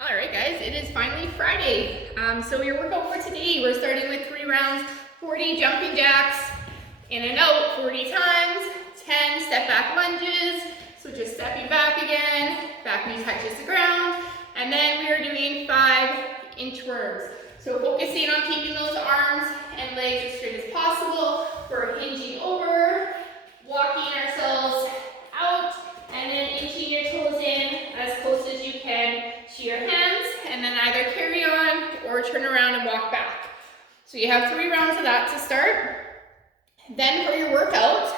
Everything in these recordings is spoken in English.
All right, guys, it is finally Friday. So your workout for today, we're starting with 3 rounds, 40 jumping jacks, in and out 40 times, 10 step back lunges. So just stepping back again, back knee touches the ground, and then we are doing 5 inchworms. So focusing on keeping those arms and legs as straight as possible. We're hinging over, walking ourselves out, and then inching your toes in as close as you can to your hands, and then either carry on or turn around and walk back. So you have 3 rounds of that to start. Then for your workout,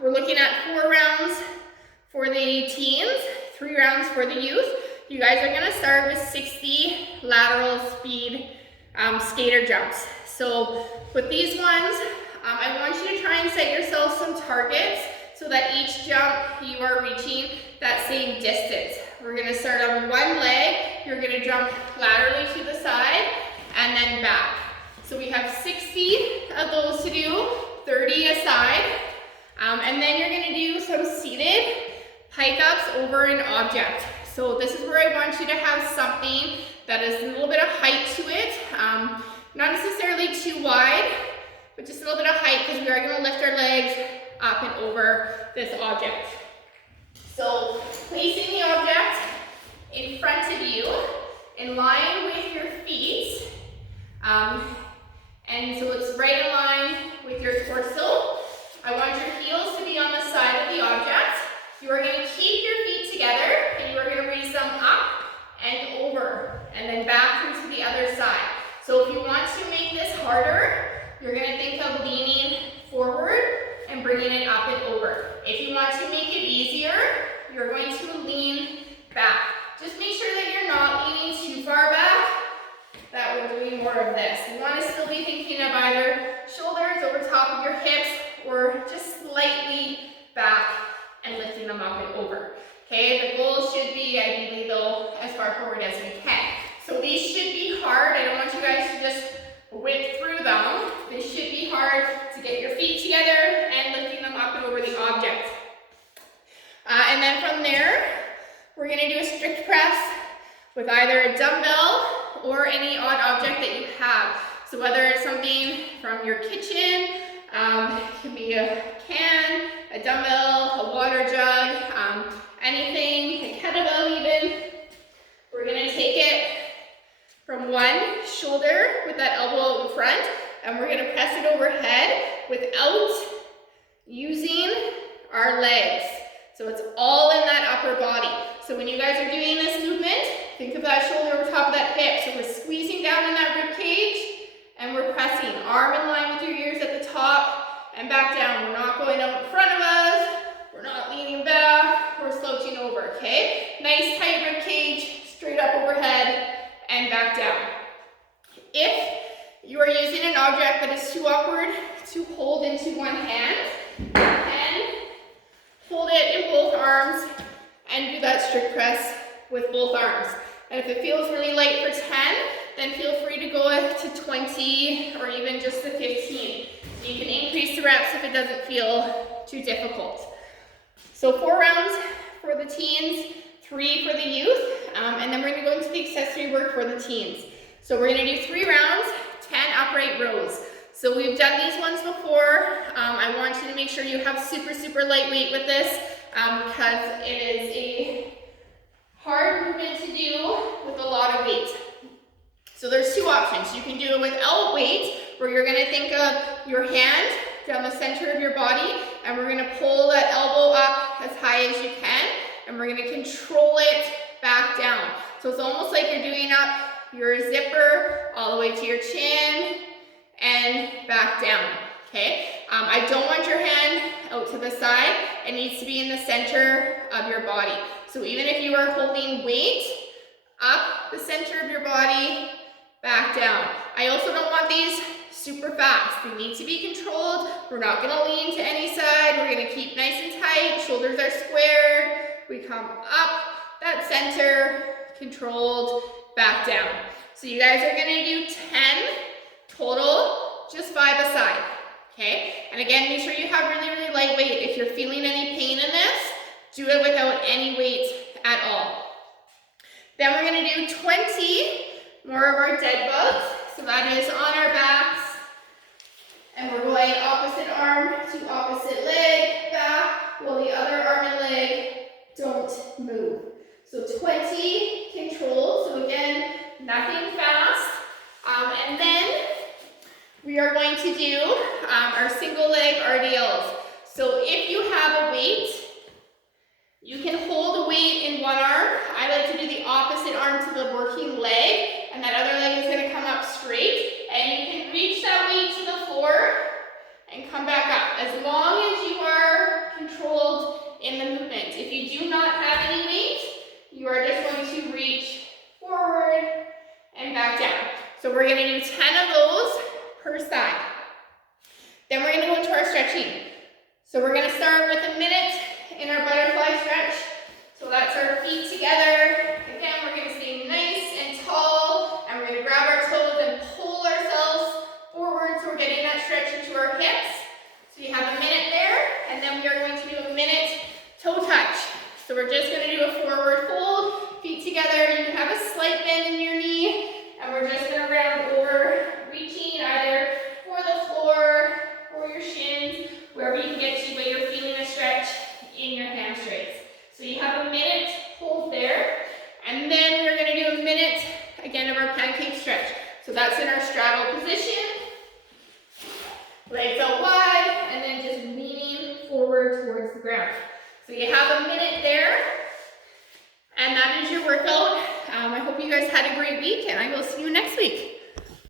we're looking at 4 rounds for the teens, 3 rounds for the youth. You guys are gonna start with 60 lateral speed skater jumps. So with these ones, I want you to try and set yourself some targets so that each jump you are reaching that same distance. We're gonna start on one leg, you're gonna jump laterally to the side and then back. So we have 60 of those to do, 30 a side, and then you're gonna do some seated pike ups over an object. So this is where I want you to have something that is a little bit of height to it, not necessarily too wide, but just a little bit of height because we are gonna lift our legs up and over this object. So placing the object in front of you, in line with your feet, and so it's right in line with your torso. I want your heels to be on the side of the object. You are going to keep your feet together and you are going to raise them up and over and then back through to the other side. So if you want to make this harder, you're going to think of leaning forward and bringing it up and over. If you want to make it easier, you're going to lean back. Just make sure that you're not leaning too far back, that we're doing more of this. You want to still be thinking of either shoulders over top of your hips or just slightly back and lifting them up and over. Okay, the goal should be ideally though as far forward as we can. So these should be hard. I don't want you guys to just whip through them. They should be hard to get your feet together and lifting them up and over the object. And then from there, we're going to do a strict press with either a dumbbell or any odd object that you have. So whether it's something from your kitchen, it could be a can, a dumbbell, a water jug, anything, a kettlebell even. We're going to take it from one shoulder with that elbow out in front, and we're going to press it overhead without using our legs. So it's all in that upper body. So when you guys are doing this movement, think of that shoulder over top of that hip. So we're squeezing down in that rib cage and we're pressing. Arm in line with your ears at the top and back down. We're not going out in front of us. We're not leaning back. We're slouching over, okay? Nice tight rib cage, straight up overhead and back down. If you are using an object that is too awkward to hold into one hand, and hold it in both arms and do that strict press with both arms. And if it feels really light for 10, then feel free to go to 20 or even just the 15. You can increase the reps if it doesn't feel too difficult. So 4 rounds for the teens, 3 for the youth, and then we're gonna go into the accessory work for the teens. So we're gonna do 3 rounds, 10 upright rows. So we've done these ones before. I want you to make sure you have super lightweight with this because it is a hard movement to do with a lot of weight. So there's 2 options. You can do it without weight, where you're gonna think of your hand down the center of your body, and we're gonna pull that elbow up as high as you can, and we're gonna control it back down. So it's almost like you're doing up your zipper all the way to your chin, and back down, okay? I don't want your hand out to the side. It needs to be in the center of your body. So even if you are holding weight, up the center of your body, back down. I also don't want these super fast. They need to be controlled. We're not gonna lean to any side. We're gonna keep nice and tight. Shoulders are squared. We come up that center, controlled, back down. So you guys are gonna do 10 total, just 5 a side, okay? And again, make sure you have really light weight. If you're feeling any pain in this, do it without any weight at all. Then we're gonna do 20 more of our dead bugs. So that is on our backs. And we're going opposite arm to opposite leg, back, while the other arm and leg don't move. So 20 controlled. So again, nothing fast. And then we are going to do our single leg RDLs. So if you have a weight, you can hold a weight in one arm. I like to do the opposite arm to the working leg, and that other leg is going to come up straight. And you can reach that weight to the floor and come back up, as long as you are controlled in the movement. If you do not have any weight, you are just going to reach forward and back down. So we're going to do 10 of those per side. Then we're going to go into our stretching. So we're going to start with a minute in our butterfly stretch. So that's our feet together. Again, we're going to stay nice and tall, and we're going to grab our toes and pull ourselves forward, so we're getting that stretch into our hips. So you have a minute there, and then we are going to do a minute toe touch. So we're just going to do a forward fold, feet together. You can have a slight bend in your knee, and we're just going to round over, reaching either for the floor or your shins, wherever you can get to, but you're feeling a stretch in your hamstrings. So you have a minute hold there, and then we're going to do a minute again of our pancake stretch. So that's in our straddle position, legs out wide, and then just leaning forward towards the ground. So you have a minute there, and that is your workout. I hope you guys had a great week, and I will see you next week.